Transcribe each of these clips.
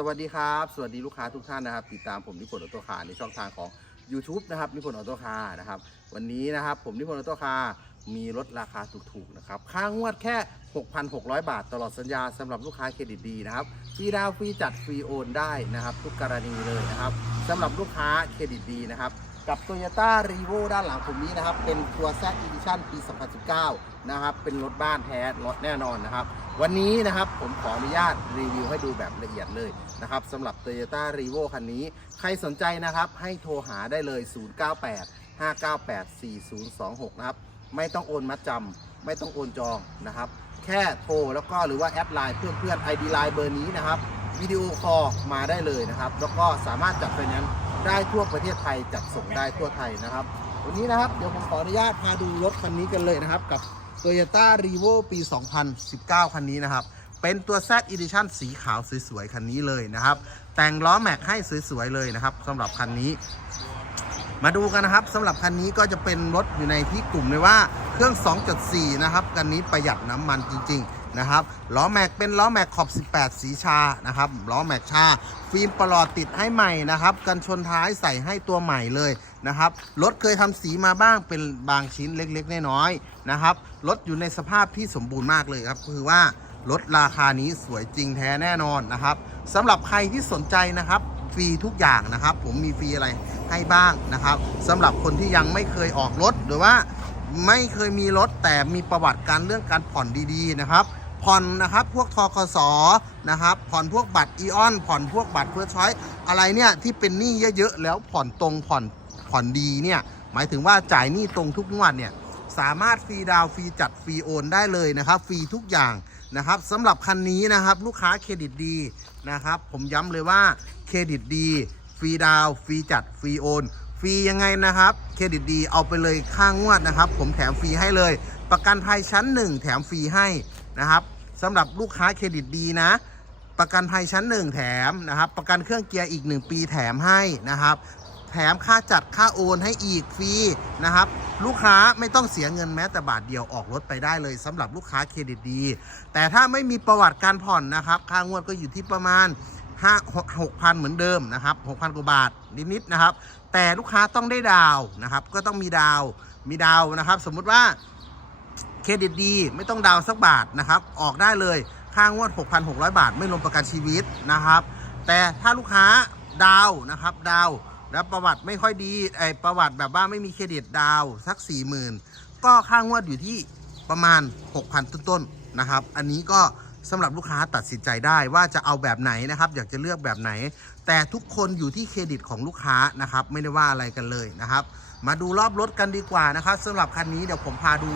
สวัสดีครับ สวัสดีลูกค้าทุกท่านนะครับ ติดตามผมนิพนธ์ออโต้คาในช่องทางของ YouTube นะครับนิพนธ์ออโต้คานะครับ วันนี้นะครับผมนิพนธ์ออโต้คามีลดราคาถูกๆนะครับ ค่างวดแค่ 6,600 บาท ตลอดสัญญาสำหรับลูกค้าเครดิตดีนะครับฟรีดาวฟรีจัดฟรีโอนได้นะครับ ทุกกรณีเลยนะครับสำหรับลูกค้าเครดิตดีนะครับ กับ Toyota r e v o ด้านหลังผมนี้นะครับ เป็นตัว Z Edition ปี 2019 นะครับ เป็นรถบ้านแท้รถแน่นอนนะครับ วันนี้นะครับผมขออนุญาตรีวิวให้ดูแบบละเอียดเลยนะครับสำหรับ Toyota r e v o คันนี้ ใครสนใจนะครับให้โทรหาได้เลย 098 598 4026 นะครับ ไม่ต้องโอนมัดจำไม่ต้องโอนจองนะครับ แค่โทรแล้วก็หรือว่าแอดไลน์เพื่อนเพื่อน ID ไลน์เบอร์นี้นะครับ วิดีโอคอลมาได้เลยนะครับ แล้วก็สามารถจัดไฟแนนซ์ได้ทั่วประเทศไทยจัดส่งได้ทั่วไทยนะครับ วันนี้นะครับเดี๋ยวผมขออนุญาตพาดูรถคันนี้กันเลยนะครับ กับ Toyota r e v o ปี 2019 คันนี้นะครับ เป็นตัว Z Edition สีขาวสวยๆ คันนี้เลยนะครับ แต่งล้อแม็กให้สวยๆ เลยนะครับสำหรับคันนี้ มาดูกันนะครับสำหรับคันนี้ก็จะเป็นรถอยู่ในที่กลุ่มเลยว่าเครื่อง 2.4 นะครับ คันนี้ประหยัดน้ำมันจริง ๆ นะครับล้อแม็กเป็นล้อแม็กขอบ 18 สีชานะครับล้อแม็กชา ฟิล์มปลอดติดให้ใหม่นะครับ กันชนท้ายใส่ให้ตัวใหม่เลยนะครับรถเคยทำสีมาบ้างเป็นบางชิ้นเล็กๆน้อยๆนะครับรถอยู่ในสภาพที่สมบูรณ์มากเลยครับคือว่ารถราคานี้สวยจริงแท้แน่นอนนะครับสำหรับใครที่สนใจนะครับ ฟรีทุกอย่างนะครับ ผมมีฟรีอะไรให้บ้างนะครับสำหรับคนที่ยังไม่เคยออกรถหรือว่า ไม่เคยมีรถแต่มีประวัติการเรื่องการผ่อนดีๆนะครับ ผ่อนนะครับพวกทคสนะครับ ผ่อนพวกบัตรอีออน ผ่อนพวกบัตรเพื่อช้อยอะไรเนี่ยที่เป็นหนี้เยอะๆแล้วผ่อนตรงผ่อนผ่อนดีเนี่ยหมายถึงว่าจ่ายหนี้ตรงทุกงวดเนี่ยสามารถฟรีดาวฟรีจัดฟรีโอนได้เลยนะครับฟรีทุกอย่างนะครับสำหรับคันนี้นะครับลูกค้าเครดิตดีนะครับ ผมย้ำเลยว่าเครดิตดีฟรีดาวฟรีจัดฟรีโอน ฟรียังไงนะครับ เครดิตดีเอาไปเลยค่างวดนะครับ ผมแถมฟรีให้เลย ประกันภัยชั้น 1 แถมฟรีให้นะครับสำหรับลูกค้าเครดิตดีนะ ประกันภัยชั้น 1 แถมนะครับ ประกันเครื่องเกียร์อีก 1 ปีแถมให้นะครับ แถมค่าจัดค่าโอนให้อีกฟรีนะครับ ลูกค้าไม่ต้องเสียเงินแม้แต่บาทเดียวออกรถไปได้เลยสำหรับลูกค้าเครดิตดี แต่ถ้าไม่มีประวัติการผ่อนนะครับ ค่างวดก็อยู่ที่ประมาณ 5 6 0 0เหมือนเดิมนะครับ6,000กว่าบาทนิดๆนะครับ แต่ลูกค้าต้องได้ดาวนะครับ ก็ต้องมีดาวมีดาวนะครับ สมมุติว่าเครดิตดี ไม่ต้องดาวสักบาทนะครับ ออกได้เลยค่างวด 6,600 บาท ไม่รวมประกันชีวิตนะครับ แต่ถ้าลูกค้าดาวนะครับดาวแล้วประวัติไม่ค่อยดีไอประวัติแบบว่าไม่มีเครดิตดาวสัก 40,000 ก็ค่างวดอยู่ที่ประมาณ 6,000 ต้นๆนะครับ อันนี้ก็ สำหรับลูกค้าตัดสินใจได้ว่าจะเอาแบบไหนนะครับ อยากจะเลือกแบบไหน แต่ทุกคนอยู่ที่เครดิตของลูกค้านะครับ ไม่ได้ว่าอะไรกันเลยนะครับ มาดูรอบรถกันดีกว่านะครับสำหรับคันนี้เดี๋ยวผมพาดู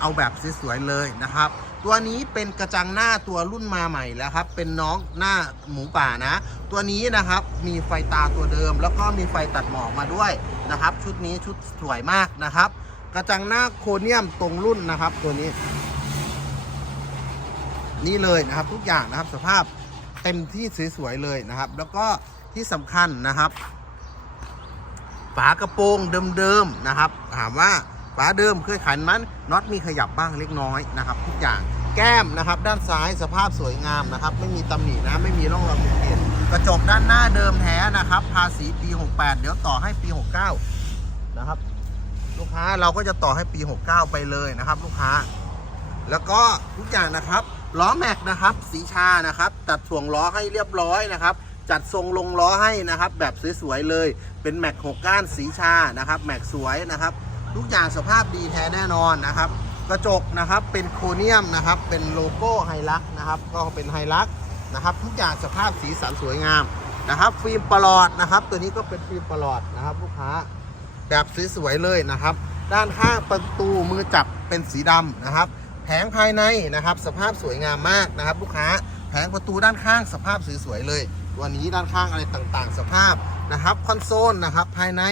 เอาแบบสวยๆเลยนะครับ ตัวนี้เป็นกระจังหน้าตัวรุ่นมาใหม่แล้วครับ เป็นน้องหน้าหมูป่านะ ตัวนี้นะครับมีไฟตาตัวเดิม แล้วก็มีไฟตัดหมอกมาด้วยนะครับ ชุดนี้ชุดสวยมากนะครับ กระจังหน้าโครเนียมตรงรุ่นนะครับ ตัวนี้ นี่เลยนะครับทุกอย่างนะครับสภาพเต็มที่สวยๆเลยนะครับ แล้วก็ที่สำคัญนะครับ ฝากระโปรงเดิมๆนะครับ ถามว่าฝาเดิมเคยขันมันน็อตมีขยับบ้างเล็กน้อยนะครับ ทุกอย่างแก้มนะครับ ด้านซ้ายสภาพสวยงามนะครับ ไม่มีตำหนินะไม่มีร่องรอยขีดข่วนกระจกด้านหน้าเดิมแท้นะครับภาษีปี 68 เดี๋ยวต่อให้ปี 69 นะครับ ลูกค้าเราก็จะต่อให้ปี 69 ไปเลยนะครับ ลูกค้า แล้วก็ทุกอย่างนะครับ ล้อแม็กนะครับ สีชานะครับ ตัดถ่วงล้อให้เรียบร้อยนะครับ จัดทรงลงล้อให้นะครับ แบบสวยๆเลย เป็นแม็กหกก้านสีชานะครับ แม็กสวยนะครับ ทุกอย่างสภาพดีแท้แน่นอนนะครับ กระจกนะครับเป็นโครเนียมนะครับ เป็นโลโก้ไฮลักนะครับ ก็เป็นไฮลักนะครับ ทุกอย่างสภาพสีสันสวยงามนะครับ ฟิล์มประหลอดนะครับ ตัวนี้ก็เป็นฟิล์มประหลอดนะครับ ลูกค้าแบบสวยๆเลยนะครับ ด้านข้างประตูมือจับเป็นสีดำนะครับ แผงภายในนะครับ สภาพสวยงามมากนะครับ ลูกค้าแผงประตูด้านข้างสภาพสวยๆเลยตัวนี้ด้านข้างอะไรต่างๆ สภาพนะครับคอนโซลนะครับภายใน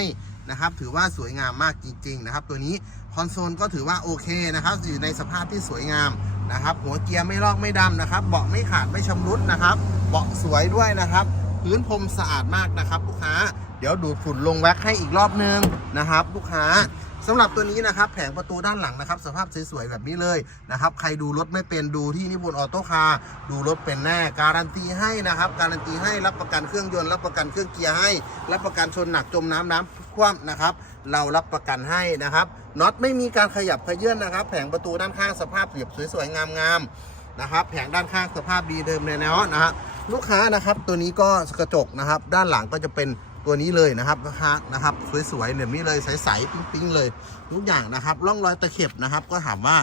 นะครับ ถือว่าสวยงามมากจริง ๆ นะครับ ตัวนี้คอนโซลก็ถือว่าโอเคนะครับ อยู่ในสภาพที่สวยงามนะครับ หัวเกียร์ไม่ลอกไม่ดำนะครับ เบาะไม่ขาดไม่ชำรุดนะครับเบาะสวยด้วยนะครับพื้นพรมสะอาดมากนะครับ ลูกค้า เดี๋ยวดูดฝุ่นลงแว็กให้อีกรอบนึงนะครับ ลูกค้า สำหรับตัวนี้นะครับแผงประตูด้านหลังนะครับ สภาพสวยๆแบบนี้เลยนะครับใครดูรถไม่เป็นดูที่นิบุญออโต้คาร์ดูรถเป็นแน่การันตีให้นะครับ การันตีให้รับประกันเครื่องยนต์รับประกันเครื่องเกียร์ให้ รับประกันชนหนักจมน้ำน้ำคว่ำนะครับ เรารับประกันให้นะครับน็อตไม่มีการขยับขยื่นนะครับ แผงประตูด้านข้างสภาพเรียบสวยๆงามๆนะครับ แผงด้านข้างสภาพดีเดิมเลยนะนะฮะลูกค้านะครับตัวนี้ก็กระจกนะครับ ด้านหลังก็จะเป็น ตัวนี้เลยนะครับนะฮะนะครับ สวยๆแบบนี้เลยใสๆปิ๊งๆเลย ทุกอย่างนะครับร่องรอยตะเข็บนะครับ ก็ถามว่า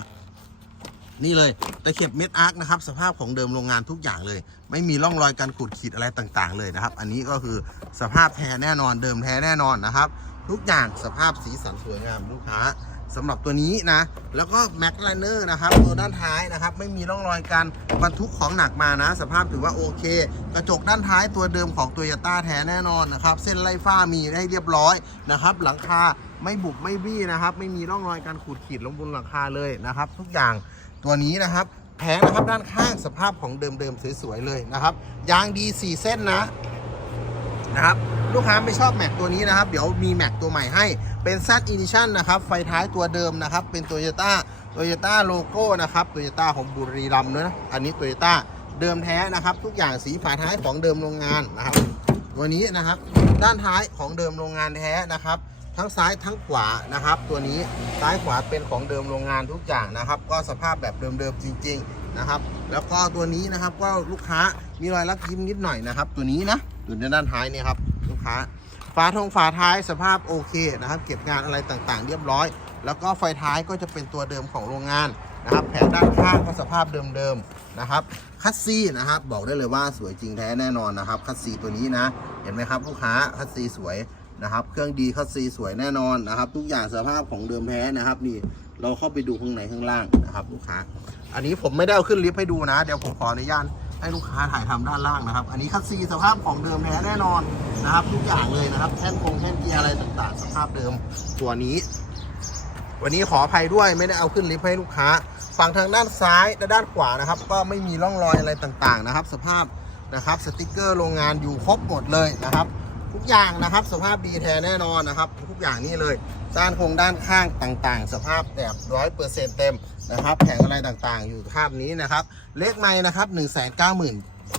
นี่เลยตะเข็บเม็ดอาร์คนะครับ สภาพของเดิมโรงงานทุกอย่างเลย ไม่มีร่องรอยการขูดขีดอะไรต่างๆ เลยนะครับ อันนี้ก็คือสภาพแท้แน่นอนเดิมแท้แน่นอนนะครับ ทุกอย่างสภาพสีสันสวยงามลูกค้า สำหรับตัวนี้นะ แล้วก็แม็กไลเนอร์นะครับ ตัวด้านท้ายนะครับ ไม่มีร่องรอยการบรรทุกของหนักมานะ สภาพถือว่าโอเค กระจกด้านท้ายตัวเดิมของ t o y ยต้าแท้แน่นอนนะครับ เส้นไล่ฟ้ามีให้เรียบร้อยนะครับ หลังคาไม่บุบไม่บี้นะครับ ไม่มีร่องรอยการขูดขีดลงบนหลังคาเลยนะครับ ทุกอย่างตัวนี้นะครับแผงนะครับด้านข้างสภาพของเดิมๆสวยๆเลยนะครับ ยางดี 4 เส้นนะนะครับ ลูกค้าไม่ชอบแม็กตัวนี้นะครับ เดี๋ยวมีแม็กตัวใหม่ให้เป็น Z Edition นะครับ ไฟท้ายตัวเดิมนะครับ เป็น Toyota Toyota โลโก้นะครับ Toyota ของบุรีรัมย์ด้วยนะอันนี้ Toyota เดิมแท้นะครับ ทุกอย่างสีฝาท้ายของเดิมโรงงานนะครับ ตัวนี้นะครับ ด้านท้ายของเดิมโรงงานแท้นะครับ ทั้งซ้ายทั้งขวานะครับ ตัวนี้ซ้ายขวาเป็นของเดิมโรงงานทุกอย่างนะครับ ก็สภาพแบบเดิมๆจริง ๆนะครับ แล้วก็ตัวนี้นะครับก็ลูกค้ามีรอยลักยิ้มนิดหน่อยนะครับ ตัวนี้นะอยู่ในด้านท้ายเนี่ยครับ ลูกค้าฝาทงฝาท้ายสภาพโอเคนะครับ เก็บงานอะไรต่างๆ เรียบร้อย แล้วก็ไฟท้ายก็จะเป็นตัวเดิมของโรงงานนะครับ แผงด้านข้างก็สภาพเดิมๆนะครับคัสซีนะครับบอกได้เลยว่าสวยจริงแท้แน่นอนนะครับคัสซีตัวนี้นะ เห็นไหมครับลูกค้าคัสซีสวยนะครับเครื่องดีคัสซีสวยแน่นอนนะครับ ทุกอย่างสภาพของเดิมแท้นะครับ นี่เราเข้าไปดูข้างในข้างล่างนะครับ ลูกค้า อันนี้ผมไม่ได้เอาขึ้นลิฟต์ให้ดูนะ เดี๋ยวผมขออนุญาต ให้ลูกค้าถ่ายทำด้านล่างนะครับ อันนี้คัสซีสภาพของเดิมแท้แน่นอนนะครับ ทุกอย่างเลยนะครับ แท่นคงแท่นเกียร์อะไรต่างๆ สภาพเดิมตัวนี้ วันนี้ขออภัยด้วยไม่ได้เอาขึ้นลิฟต์ให้ลูกค้า ฝั่งทางด้านซ้ายและด้านขวานะครับ ก็ไม่มีร่องรอยอะไรต่างๆนะครับ สภาพนะครับสติกเกอร์โรงงานอยู่ครบหมดเลยนะครับ ทุกอย่างนะครับ สภาพดีแท้แน่นอนนะครับ ทุกอย่างนี่เลยด้านโครงด้านข้างต่างๆ สภาพแบบร้อยเปอร์เซ็นต์เต็มนะครับ แผงอะไรต่างๆ อยู่ภาพนี้นะครับ เลขไม้นะครับ1 9 6 0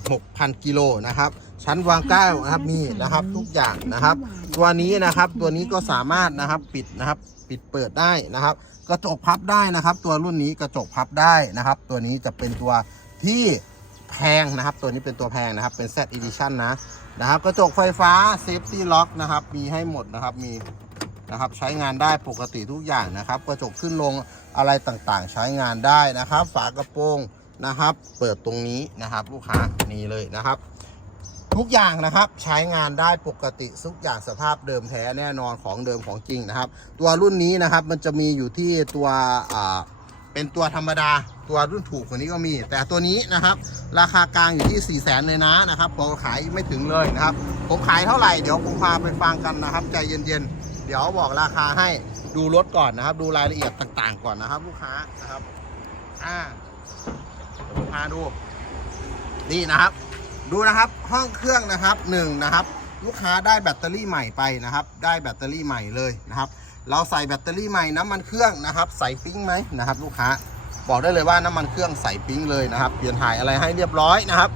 0 0กิโลนะครับ ชั้นวางก้าวนะครับมีนะครับทุกอย่างนะครับ ตัวนี้นะครับตัวนี้ก็สามารถนะครับปิดนะครับปิดเปิดได้นะครับ กระจกพับได้นะครับ ตัวรุ่นนี้กระจกพับได้นะครับ ตัวนี้จะเป็นตัวที่แพงนะครับ ตัวนี้เป็นตัวแพงนะครับเป็น Z Edition นะ นะครับกระจกไฟฟ้า Safety Lock นะครับมีให้หมดนะครับมีนะครับใช้งานได้ปกติทุกอย่างนะครับ กระจกขึ้นลงอะไรต่างๆ ใช้งานได้นะครับ ฝากระโปรงนะครับ เปิดตรงนี้นะครับลูกค้านี่เลยนะครับ ทุกอย่างนะครับใช้งานได้ปกติทุกอย่างสภาพเดิมแท้แน่นอนของเดิมของจริงนะครับ ตัวรุ่นนี้นะครับมันจะมีอยู่ที่ตัวอ่า เป็นตัวธรรมดาตัวรุ่นถูกกว่านี้ก็มี แต่ตัวนี้นะครับ ราคากลางอยู่ที่4 0 0แสนเลยนะนะครับผมขายไม่ถึงเลยนะครับผมขายเท่าไหร่เดี๋ยวผมพาไปฟังกันนะครับ ใจเย็นๆ เดี๋ยวบอกราคาให้ดูรถก่อนนะครับ ดูรายละเอียดต่างๆ ก่อนนะครับ ลูกค้านะครับอ่าผมพาดู นี่นะครับ ดูนะครับห้องเครื่องนะครับหนึ่งนะครับ ลูกค้าได้แบตเตอรี่ใหม่ไปนะครับ ได้แบตเตอรี่ใหม่เลยนะครับ เราใส่แบตเตอรี่ใหม่น้ำมันเครื่องนะครับ ใส่ปิ้งไหมนะครับ ลูกค้าบอกได้เลยว่าน้ำมันเครื่องใส่ปิ้งเลยนะครับ เปลี่ยนถ่ายอะไรให้เรียบร้อยนะครับ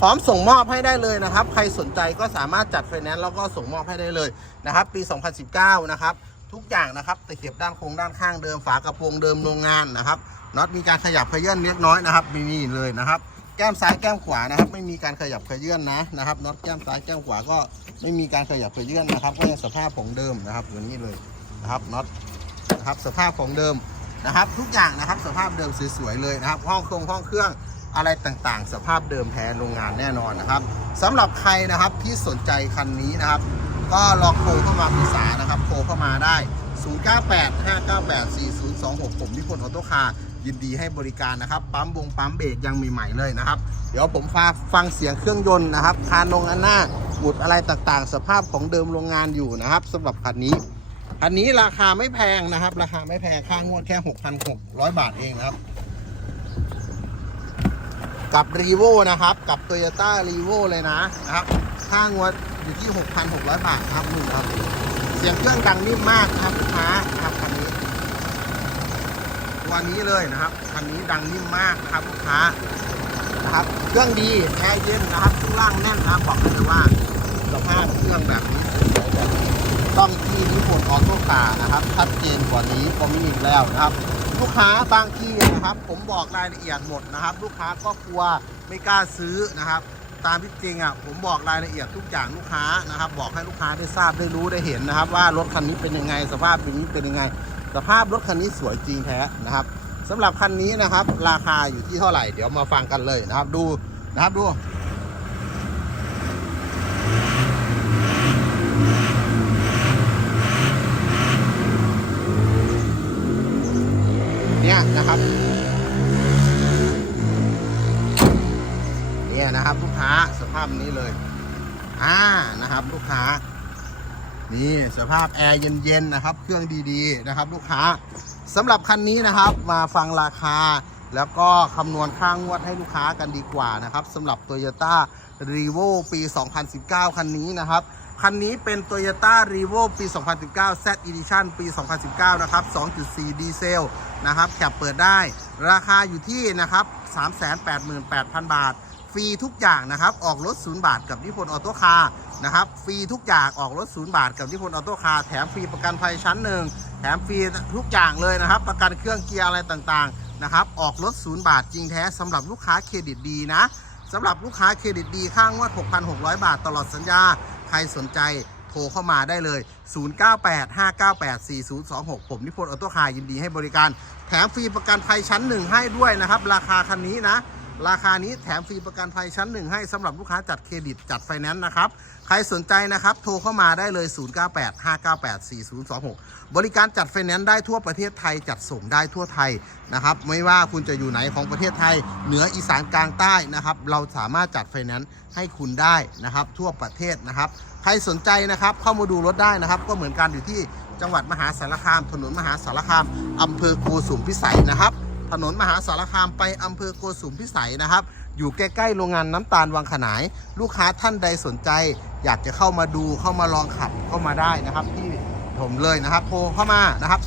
พร้อมส่งมอบให้ได้เลยนะครับ ใครสนใจก็สามารถจัดไฟแนนซ์แล้วก็ส่งมอบให้ได้เลยนะครับ ปี 2019 นะครับทุกอย่างนะครับตะเข็บด้านโครงด้านข้างเดิมฝากระโปรงเดิมโรงงานนะครับน็อตมีการขยับขยื่นเล็กน้อยนะครับมีนี่เลยนะครับ แก้มซ้ายแก้มขวานะครับ ไม่มีการขยับขยื่นนะนะครับน็อตแก้มซ้ายแก้มขวาก็ไม่มีการขยับขยื่นนะครับ ก็ยังสภาพของเดิมนะครับอย่างนี้เลย นะครับน็อตนะครับสภาพของเดิมนะครับ ทุกอย่างนะครับสภาพเดิมสวยๆเลยนะครับ ห้องเครื่องห้องเครื่องอะไรต่างๆ สภาพเดิมแท้โรงงานแน่นอนนะครับสำหรับใครนะครับที่สนใจคันนี้นะครับ ก็ลองโทรเข้ามาปรึกษานะครับโทรเข้ามาได้ 0985984026 ผมนิพนธ์ออโต้คาร์ยินดีให้บริการนะครับ ปั๊มบงปั๊มเบรกยังใหม่ๆเลยนะครับ เดี๋ยวผมฟาฟังเสียงเครื่องยนต์นะครับ คานลงอันหน้าบุดอะไรต่างๆ สภาพของเดิมโรงงานอยู่นะครับสำหรับคันนี้ คันนี้ราคาไม่แพงนะครับ ราคาไม่แพงค่างวดแค่6,600บาทเองนะครับ กับรีโวนะครับ กับ Toyota r e v o เลยนะนะครับค่างวดอยู่ที่6,600บาทครับนู่นครับ เสียงเครื่องดังนิ่มมากครับลูกค้านะครับคันนี้ตัวนี้เลยนะครับคันนี้ดังนิ่มมากนะครับลูกค้านะครับเครื่องดีแอร์เย็นนะครับข้างล่างแน่นนะครับบอกเลยว่าสภาพเครื่องแบบนี้แบบนี้ ต้องที่นิพนธ์ออโต้คาร์นะครับชัดเจนกว่านี้ก็มีอีกแล้วนะครับ ลูกค้าบางที่นะครับ ผมบอกรายละเอียดหมดนะครับ ลูกค้าก็กลัวไม่กล้าซื้อนะครับ ตามที่จริงอะผมบอกรายละเอียดทุกอย่างลูกค้านะครับ บอกให้ลูกค้าได้ทราบได้รู้ได้เห็นนะครับ ว่ารถคันนี้เป็นยังไง สภาพอย่างนี้เป็นยังไง สภาพรถคันนี้สวยจริงแท้นะครับสำหรับคันนี้นะครับ ราคาอยู่ที่เท่าไหร่เดี๋ยวมาฟังกันเลยนะครับ ดูนะครับดู เนะครับ เนี่ยนะครับลูกค้าสภาพนี้เลย อ่านะครับ ลูกค้า นี่สภาพแอร์เย็นๆนะครับ เครื่องดีๆนะครับ ลูกค้าสำหรับคันนี้นะครับมาฟังราคาแล้วก็คำนวณค่างวดให้ลูกค้ากันดีกว่านะครับสำหรับ Toyota r e v o ปี 2019 คันนี้นะครับ คันนี้เป็น Toyota r e v o ปี 2019 Z Edition ปี 2019 นะครับ 2.4 ดีเซล นะครับ แคปเปิดได้ ราคาอยู่ที่นะครับ 388,000 บาท ฟรีทุกอย่างนะครับ ออกรถศูนย์บาทกับนิพนธ์ออโต้คาร์นะครับ ฟรีทุกอย่าง ออกรถศูนย์บาทกับนิพนธ์ออโต้คาร์แถมฟรีประกันภัยชั้นหนึ่ง แถมฟรีทุกอย่างเลยนะครับ ประกันเครื่องเกียร์อะไรต่างๆ นะครับ ออกรถศูนย์บาทจริงแท้สำหรับลูกค้าเครดิตดีนะสำหรับลูกค้าเครดิตดีค่างวด 6,600 บาทตลอดสัญญา รสนใจโทรเข้ามาได้เลย 0985984026 ผมนิพนธ์ออโต้คาร์ยินดีให้บริการ แถมฟรีประกันภัยชั้นหนึ่งให้ด้วยนะครับ ราคาคันนี้นะ ราคานี้แถมฟรีประกันภัยชั้นหนึ่งให้สำหรับลูกค้าจัดเครดิตจัดไฟแนนซ์นะครับ ใครสนใจนะครับ โทรเข้ามาได้เลย 0985984026 บริการจัดไฟแนนซ์ได้ทั่วประเทศไทยจัดส่งได้ทั่วไทยนะครับ ไม่ว่าคุณจะอยู่ไหนของประเทศไทย เหนืออีสานกลางใต้นะครับ เราสามารถจัดไฟแนนซ์ให้คุณได้นะครับ ทั่วประเทศนะครับ ใครสนใจนะครับ เข้ามาดูรถได้นะครับ ก็เหมือนกันอยู่ที่จังหวัดมหาสารคาม ถนนมหาสารคามอำเภอโกสุมพิสัยนะครับ ถนนมหาสารคามไปอำเภอโกสุมพิสัยนะครับ อยู่ใกล้ๆโรงงานน้ำตาลวังขนาย ลูกค้าท่านใดสนใจ อยากจะเข้ามาดูเข้ามาลองขับเข้ามาได้นะครับที่ผมเลยนะครับโทรเข้ามานะครับ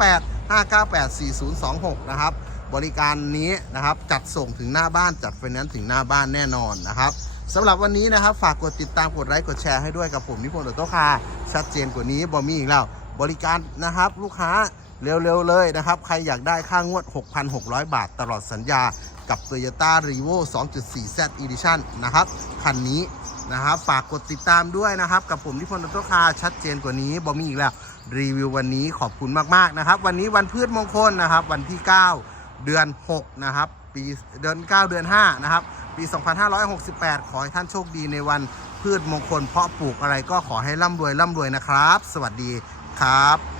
098 598 4026 นะครับ บริการนี้นะครับจัดส่งถึงหน้าบ้านจัดไฟแนนซ์ถึงหน้าบ้านแน่นอนนะครับสำหรับวันนี้นะครับ ฝากกดติดตามกดไลค์กดแชร์ให้ด้วยกับผมนิพนธ์ออโต้คาร์ชัดเจนกว่านี้บอมีอีกแล้ว บริการนะครับลูกค้า เร็วๆเลยนะครับ ใครอยากได้ค่างวด 6,600 บาทตลอดสัญญากับ Toyota r e v o 2.4 Z Edition นะครับ คันนี้นะครับ ฝากกดติดตามด้วยนะครับ กับผมนิพนธ์ออโต้คาชัดเจนกว่านี้บอมีอีกแล้ว รีวิววันนี้ขอบคุณมากๆนะครับ วันนี้วันพืชมงคลนะครับ วันที่ 9 เดือน 6 นะครับ ปีเดือน 9 เดือน 5 นะครับ ปี 2568 ขอให้ท่านโชคดีในวันพืชมงคลเพาะปลูกอะไรก็ขอให้ร่ำรวยร่ำรวยนะครับ สวัสดีครับ